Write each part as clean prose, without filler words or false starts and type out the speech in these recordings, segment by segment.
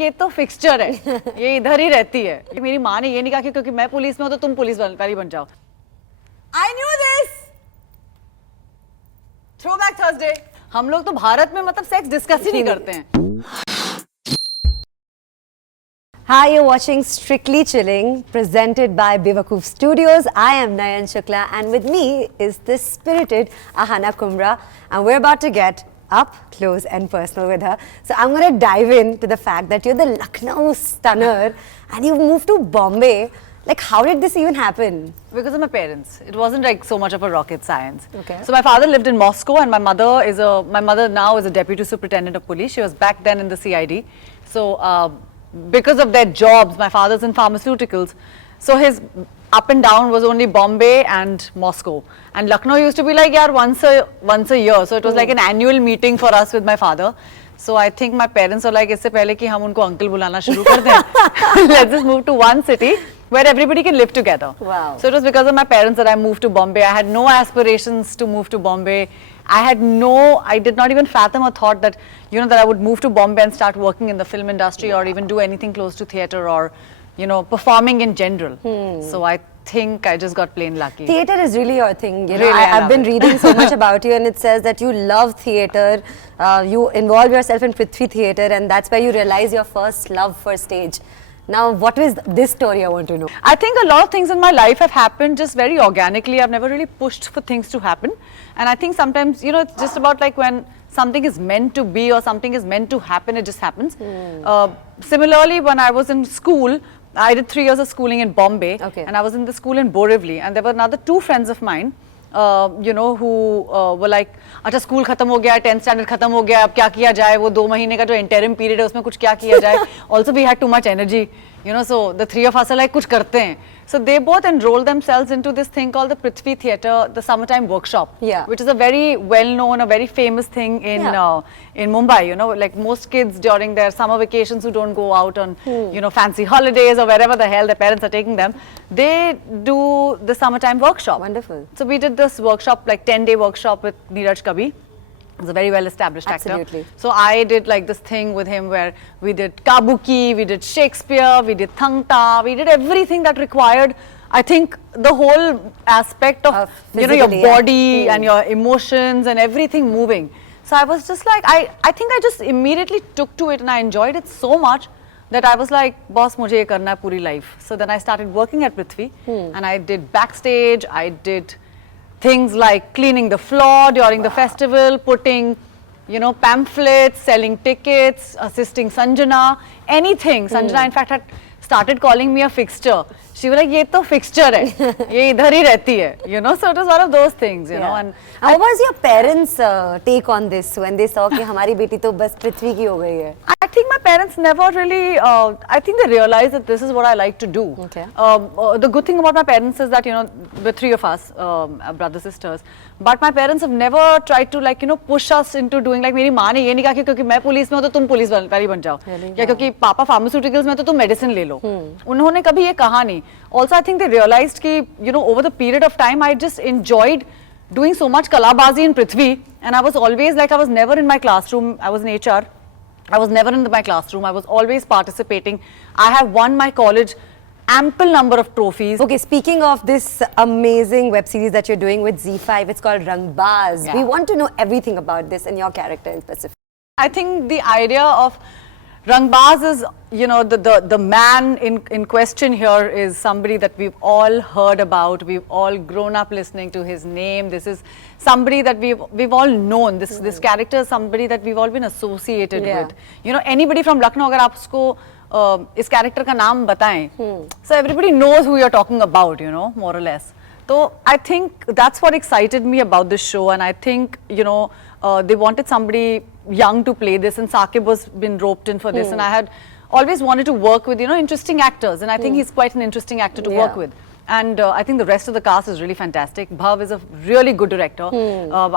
ये तो फिक्सचर है, ये इधर ही रहती है। मेरी माँ ने ये नहीं कहा कि क्योंकि मैं पुलिस में हूँ तो तुम पुलिस वाली बन जाओ। I knew this. Throwback Thursday. हम लोग तो भारत में मतलब सेक्स डिस्कस ही नहीं करते हैं। Hi, you're watching Strictly Chilling, presented by Bewakoof Studios. I am Nayan Shukla, and with me is the spirited Aahana Kumra, and we're about to get up close and personal with her. So I'm going to dive into the fact that you're the Lucknow stunner, and you moved to Bombay. Like, how did this even happen? Because of my parents. It wasn't like so much of a rocket science. Okay. So my father lived in Moscow, and my mother now is a deputy superintendent of police. She was back then in the CID. So because of their jobs, my father's in pharmaceuticals. So his up and down was only Bombay and Moscow. And Lucknow used to be like, yeah, once a year. So it was like an annual meeting for us with my father. So I think my parents were like, इससे पहले कि हम उनको uncle बुलाना शुरू कर दें, let's just move to one city where everybody can live together. Wow. So it was because of my parents that I moved to Bombay. I had no aspirations to move to Bombay. I did not even fathom or thought that, that I would move to Bombay and start working in the film industry or even do anything close to theatre or, performing in general. So I think I just got plain lucky. Theatre is really your thing. Really, I've been reading so much about you, and it says that you love theatre. You involve yourself in Prithvi Theatre, and that's where you realize your first love for stage. Now, what is this story I want to know? I think a lot of things in my life have happened just very organically. I've never really pushed for things to happen. And I think sometimes, it's just about like when something is meant to be or something is meant to happen, it just happens. Similarly, when I was in school, I did 3 years of schooling in Bombay. Okay. And I was in the school in Borivali. And there were another 2 friends of mine, who were like, अच्छा school खत्म हो गया, 10th standard खत्म हो गया, अब क्या किया जाए, वो 2 महीने का जो interim period है उसमें कुछ क्या किया जाए. Also we had too much energy, so the 3 of us are like कुछ करते हैं. So they both enrolled themselves into this thing called the Prithvi Theatre, the summertime workshop, which is a very well-known, a very famous thing in Mumbai. Like most kids during their summer vacations who don't go out on fancy holidays or wherever the hell their parents are taking them, they do the summertime workshop. Wonderful. So we did this workshop, like 10-day workshop with Neeraj Kabi. He's a very well-established actor. So I did like this thing with him where we did Kabuki, we did Shakespeare, we did Thangta, we did everything that required, I think, the whole aspect of your body and your emotions and everything moving. So I was just like, I think I just immediately took to it and I enjoyed it so much that I was like, boss, mujhe ye karna hai puri life. So then I started working at Prithvi and I did backstage, I did things like cleaning the floor during the festival, putting, pamphlets, selling tickets, assisting Sanjana, anything. Sanjana, in fact, had started calling me a fixture. She was like, ये तो fixture है, ये इधर ही रहती है, So it was one of those things, And how was your parents' take on this when they saw कि हमारी बेटी तो बस पृथ्वी की हो गई है? I think my parents never really, I think they realized that this is what I like to do. Okay. The good thing about my parents is that, the 3 of us, brothers, sisters, but my parents have never tried to push us into doing like मेरी माँ ने ये नहीं कहा कि क्योंकि मैं police में हूँ तो तुम पुलिस वाली बन जाओ या क्योंकि पापा फार्मास्यूटिकल्स में तो तुम मेडिसिन ले लो. उन्होंने कभी ये कहा नहीं. Also, I think they realized कि, over the period of time, I just enjoyed doing so much kalabazi in Prithvi, and I was always like, I was never in my classroom. I was in HR. I was never in my classroom. I was always participating. I have won my college ample number of trophies. Okay, speaking of this amazing web series that you're doing with Z5, it's called Rangbaz. Yeah. We want to know everything about this and your character in specific. I think the idea of Rangbaz is, the man in question here is somebody that we've all heard about. We've all grown up listening to his name. This is somebody that we've all known. This character is somebody that we've all been associated with. Anybody from Lucknow, अगर आप उसको इस character का नाम बताएं, so everybody knows who you're talking about, more or less. So I think that's what excited me about this show, and I think, they wanted somebody young to play this, and Saqib was been roped in for this, and I had always wanted to work with, interesting actors, and I think he's quite an interesting actor to work with. And I think the rest of the cast is really fantastic. Bhav is a really good director.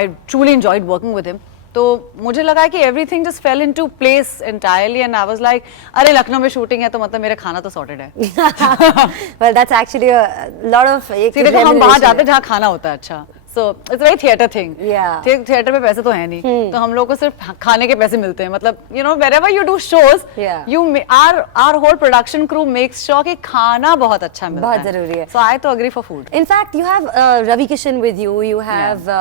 I truly enjoyed working with him. तो मुझे लगा कि everything just fell into place entirely, and I was like, अरे लखनऊ में shooting है तो मतलब मेरा खाना तो sorted है. Well, that's actually a lot of. देखो हम वहाँ जाते जहाँ खाना होता है अच्छा. So it's a very theatre thing. Yeah. Theatre में पैसे तो है नहीं, तो हम लोग को सिर्फ खाने के पैसे मिलते हैं. मतलब wherever you do shows, our whole production crew makes sure कि खाना बहुत अच्छा मिलता है. बहुत जरूरी है. So I to agree for food. In fact, you have Ravi Kishan with you. You have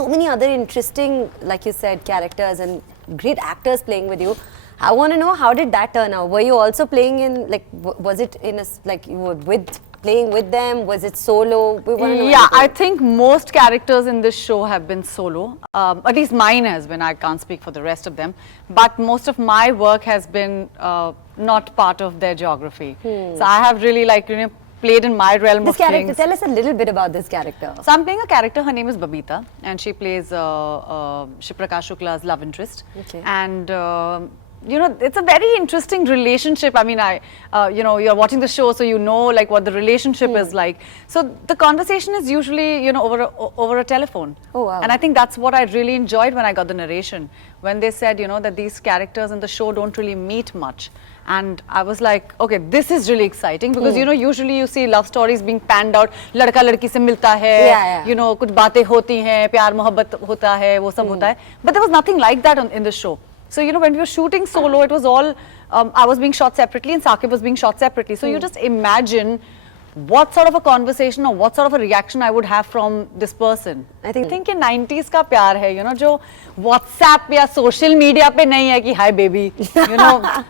so many other interesting, like you said, characters and great actors playing with you. I want to know, how did that turn out? Were you also playing in, like, was it in a, like, you were playing with them? Was it solo? We want to know. Yeah, I think most characters in this show have been solo. At least mine has been. I can't speak for the rest of them. But most of my work has been not part of their geography. So I have really, like, played in my realm this of character, things. tell us a little bit about this character. So I'm playing a character, her name is Babita, and she plays Shiprakash Shukla's love interest. Okay. And it's a very interesting relationship. I mean, you're watching the show, so you know, like, what the relationship is like. So the conversation is usually, over a telephone. Oh, wow. And I think that's what I really enjoyed when I got the narration. When they said, that these characters in the show don't really meet much. And I was like, okay, this is really exciting because, usually you see love stories being panned out. लड़का लड़की से मिलता है, कुछ बातें होती हैं, प्यार मोहब्बत होता है, वो सब होता है. But there was nothing like that in the show. So, when we were shooting solo, it was all, I was being shot separately and Saqib was being shot separately. So you just imagine what sort of a conversation or what sort of a reaction I would have from this person. I think in 90s का प्यार है, जो WhatsApp या social media पे नहीं है कि hi baby,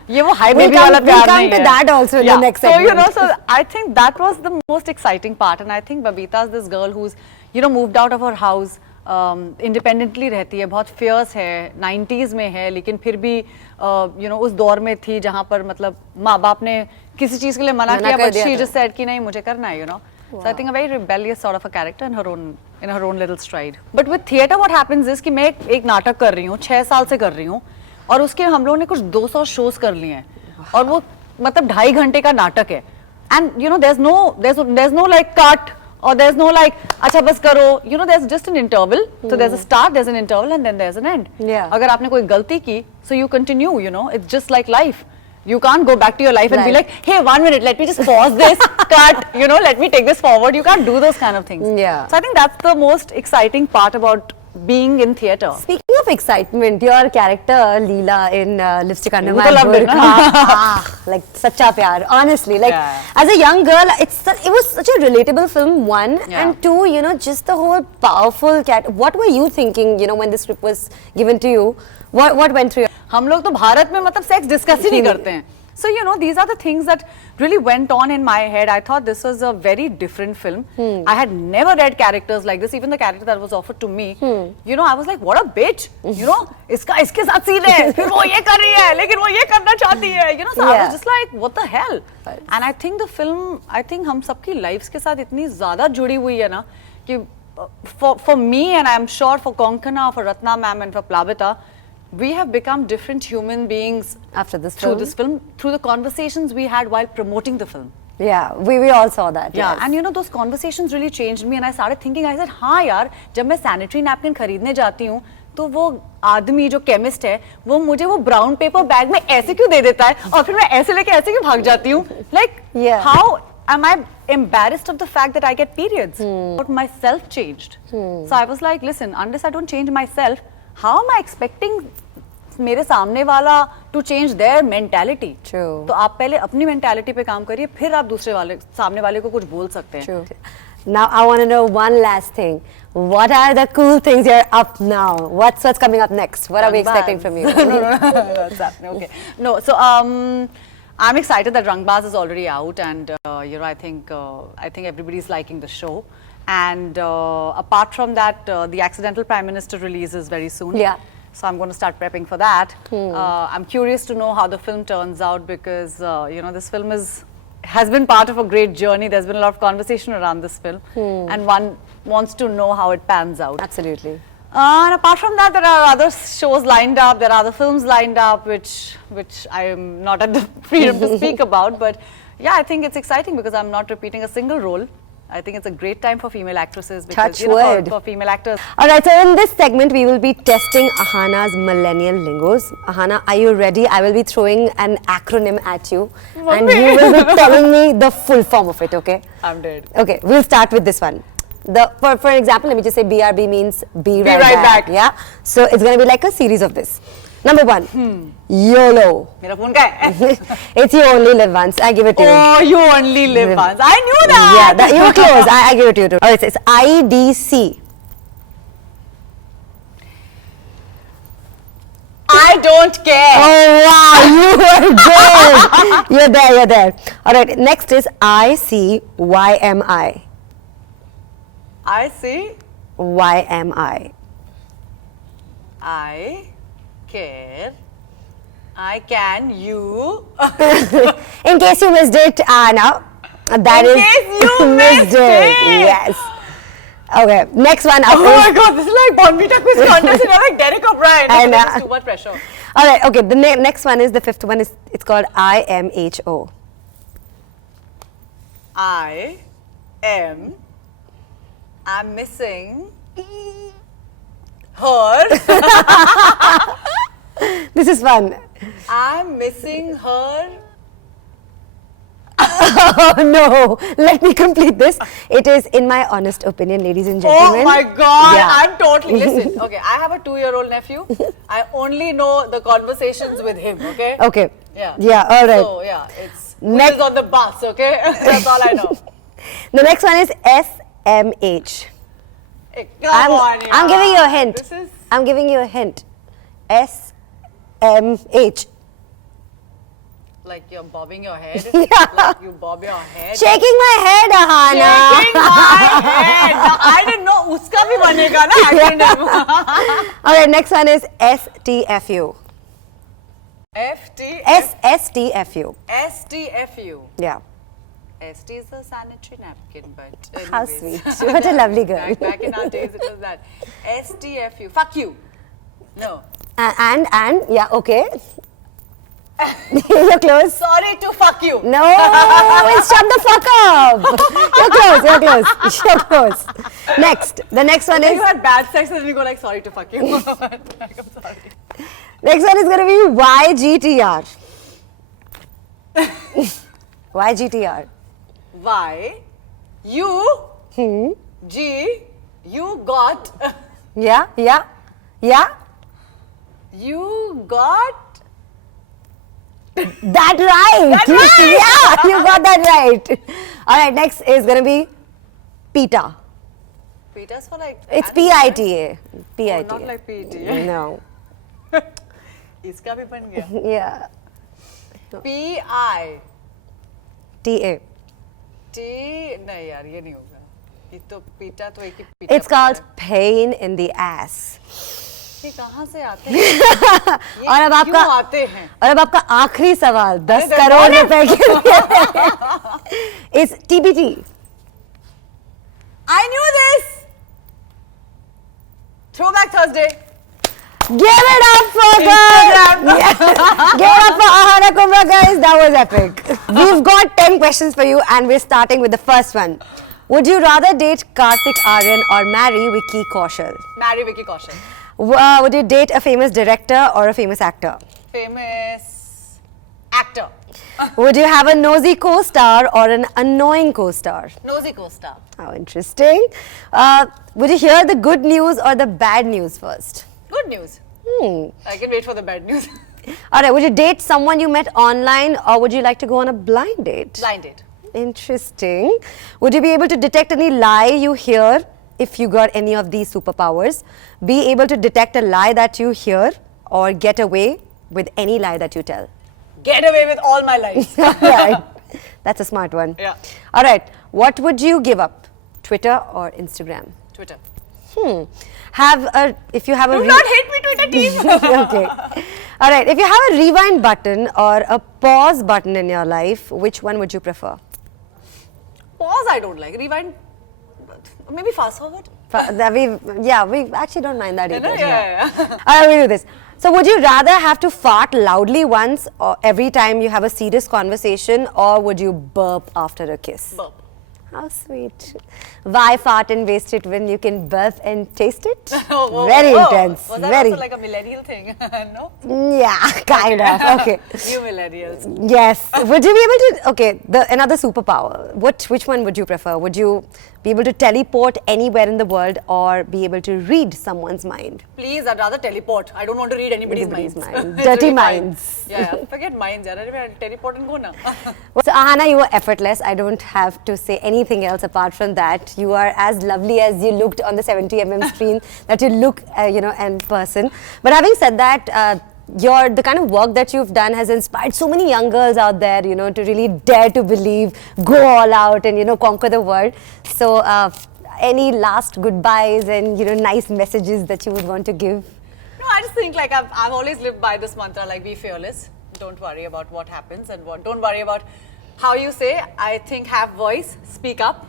ये वो hi baby वाला प्यार नहीं है. We'll come to that also in the next segment. So I think that was the most exciting part, and I think Babita is this girl who's, moved out of her house. Independently रहती है, बहुत fears है, 90s में है, लेकिन फिर भी उस दौर में थी जहाँ पर मतलब माँ बाप ने किसी चीज के लिए मना किया, but she just said कि नहीं मुझे करना है, So I think a very rebellious sort of a character in her own little stride. But with theatre what happens is कि मैं एक नाटक कर रही हूँ, 6 साल से कर रही हूँ, और उसके हम लोगों ने कुछ 200 shows कर लिए हैं, और वो मतलब 2.5 घंटे का नाटक है. And there's no like cut. Or there's no like, अच्छा बस करो, there's just an interval. So there's a start, there's an interval, and then there's an end. Yeah. अगर आपने कोई गलती की, so you continue, it's just like life. You can't go back to your life and be like, hey, 1 minute, let me just pause this, cut, let me take this forward. You can't do those kind of things. Yeah. So I think that's the most exciting part about being in theatre. Speaking of excitement, your character Leela in Lipstick Under My Burqa, like sacha pyar, honestly, like as a young girl, it was such a relatable film, one, and two, just the whole powerful cat. What were you thinking, when the script was given to you? What went through your? हम लोग तो भारत में मतलब sex discuss ही नहीं करते हैं. So, these are the things that really went on in my head. I thought this was a very different film. I had never read characters like this. Even the character that was offered to me, I was like, what a bitch. इसके साथ scene है, फिर वो ये कर रही है, लेकिन वो ये करना चाहती है. So I was just like, what the hell? And I think the film, हम सबकी lives के साथ इतनी ज़्यादा जुड़ी हुई है ना, कि for me and I'm sure for Konkana, for Ratna ma'am and for Plavita, we have become different human beings after this through this film, through the conversations we had while promoting the film. Yeah, we all saw that. Yeah, yes. and those conversations really changed me, and I started thinking, I said, हाँ यार, जब मैं sanitary napkin खरीदने जाती हूँ, तो वो आदमी जो chemist है, वो मुझे वो brown paper bag में ऐसे क्यों दे देता है, और फिर मैं ऐसे लेके ऐसे क्यों भाग जाती हूँ? Like, how am I embarrassed of the fact that I get periods? But myself changed. So I was like, listen, unless I don't change myself, how am I expecting मेरे सामने वाला to change their mentality? True. तो आप पहले अपनी mentality पे काम करिए, फिर आप सामने वाले को कुछ बोल सकते हैं. True. Now I want to know one last thing. What are the cool things you're up now? What's coming up next? What are we expecting from you? No, that's happening. Okay. No, so I'm excited that Rangbaz is already out, and I think everybody's liking the show. And apart from that, the Accidental Prime Minister release is very soon. Yeah. So I'm going to start prepping for that. I'm curious to know how the film turns out because this film has been part of a great journey. There's been a lot of conversation around this film, and one wants to know how it pans out. Absolutely. And apart from that, there are other shows lined up. There are other films lined up, which I am not at the freedom to speak about. But yeah, I think it's exciting because I'm not repeating a single role. I think it's a great time for female actresses because for female actors. Alright, so in this segment we will be testing Aahana's millennial lingos. Aahana, are you ready? I will be throwing an acronym at you and you will be telling me the full form of it, okay? I'm dead. Okay, we'll start with this one. For example, let me just say BRB means be Be right back. Yeah. So it's going to be like a series of this. Number 1, YOLO. मेरा phone का है? It's you only live once. I give it to you. Oh, you only live once. I knew that. Yeah, you were close. I give it to you too. Alright, it's IDC. I don't care. Oh wow, you were good. You're there. Alright, next is ICYMI. I see. YMI. I care. I can. You. In case you missed it, Aahana. That In is case you missed it. Yes. Okay, next one up Oh my God, this is like Bonvita quiz contest. You're like Derek O'Brien. I know. This is too much pressure. Alright, okay, the next one is the 5th one. It's called IMHO. I'm missing her. This is fun. I'm missing her. Oh no, let me complete this. It is, in my honest opinion, ladies and gentlemen. Oh my God, Yeah. I'm totally, listen, okay, I have a 2-year-old nephew. I only know the conversations with him, okay? Okay. Yeah. Yeah, alright. So, yeah, it's Next- wheels on the bus, okay? That's all I know. The next one is SMH. Hey, come on, yeah. I'm giving you a hint. This is, I'm giving you a hint. SMH. like you're bobbing your head. Yeah. Like you bob your head. Shaking my head, Aahana. Shaking my head. Now, I didn't know uska bhi banega na acronym. Alright, next one is STFU. STFU. STFU. Yeah. ST is a sanitary napkin, but How anyways. sweet. What a lovely girl. Back in our days, it was that. STFU. Fuck you. No. And yeah, okay. You're close. Sorry to fuck you. No, it's shut the fuck up. You're close. Next, the next one You is, had bad sex and then you go like, sorry to fuck you. Like, I'm sorry. next one is going to be YGTR. YGTR. Y. You. G. You got. Yeah. You got. That right. That's right. Yeah, you got that right. All right, next is going to be PETA. Peter's for like. It's animals, PITA. right? PITA. Oh, not like PET. No. इसका भी बन गया. Yeah. PI. TA. T. नहीं यार ये नहीं होगा. ये तो पीटा तो एक ही पीटा. It's called pain in the ass. ये कहाँ से आते हैं? ये और अब आपका क्यों आते हैं? और अब आपका आखिरी सवाल 10 अरे करोड़ दस रुपए के लिए is TBT. I knew this. Throwback Thursday. Give it up for Instagram. Give it up for Aahana Kumra, guys. That was epic. We've got 10 questions for you, and we're starting with the first one. Would you rather date Karthik Aaryan or marry Vicky Kaushal? Marry Vicky Kaushal. Would you date a famous director or a famous actor? Famous actor. Would you have a nosy co-star or an annoying co-star? Nosy co-star. How interesting. Would you hear the good news or the bad news first? Good news. I can wait for the bad news. Alright, would you date someone you met online or would you like to go on a blind date? Blind date. Interesting. Would you be able to detect any lie you hear if you got any of these superpowers? Be able to detect a lie that you hear or get away with any lie that you tell? Get away with all my lies. Right. That's a smart one. Yeah. Alright, what would you give up? Twitter or Instagram? Twitter. If you have a Do not hate me, Twitter team. Okay. All right. If you have a rewind button or a pause button in your life, which one would you prefer? Pause I don't like. Rewind. Maybe fast forward. We actually don't mind that You either. know? Yeah. All right, we'll do this. So, would you rather have to fart loudly once or every time you have a serious conversation, or would you burp after a kiss? Burp. How sweet. Why fart and waste it when you can burp and taste it? Whoa, Very whoa. intense. Was that Very. also like a millennial thing? No? Yeah, kind of. Okay. You millennials. Yes. Would you be able to? Okay. Another superpower. Which one would you prefer? Would you be able to teleport anywhere in the world, or be able to read someone's mind? Please, I'd rather teleport. I don't want to read anybody's minds. It's Dirty really fine. minds. Yeah, forget minds. I'll teleport and go now. So Aahana, you were effortless. I don't have to say anything else apart from that. You are as lovely as you looked on the 70mm screen that you look, in person. But having said that, the kind of work that you've done has inspired so many young girls out there, to really dare to believe, go all out and, conquer the world. So any last goodbyes and, nice messages that you would want to give? No, I just think like I've always lived by this mantra, like be fearless. Don't worry about what happens and don't worry about how you say. I think have voice, speak up.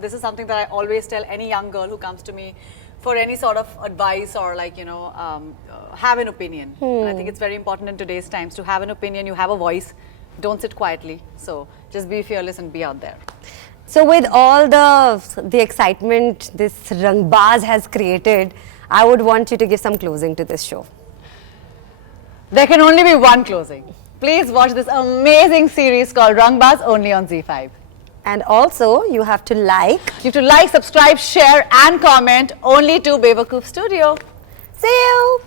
This is something that I always tell any young girl who comes to me for any sort of advice or like, have an opinion. And I think it's very important in today's times to have an opinion, you have a voice, don't sit quietly. So just be fearless and be out there. So with all the excitement this Rangbaz has created, I would want you to give some closing to this show. There can only be one closing. Please watch this amazing series called Rangbaz only on Z5. And also, you have to like. You have to like, subscribe, share and comment only to Bewakoof Studio. See you!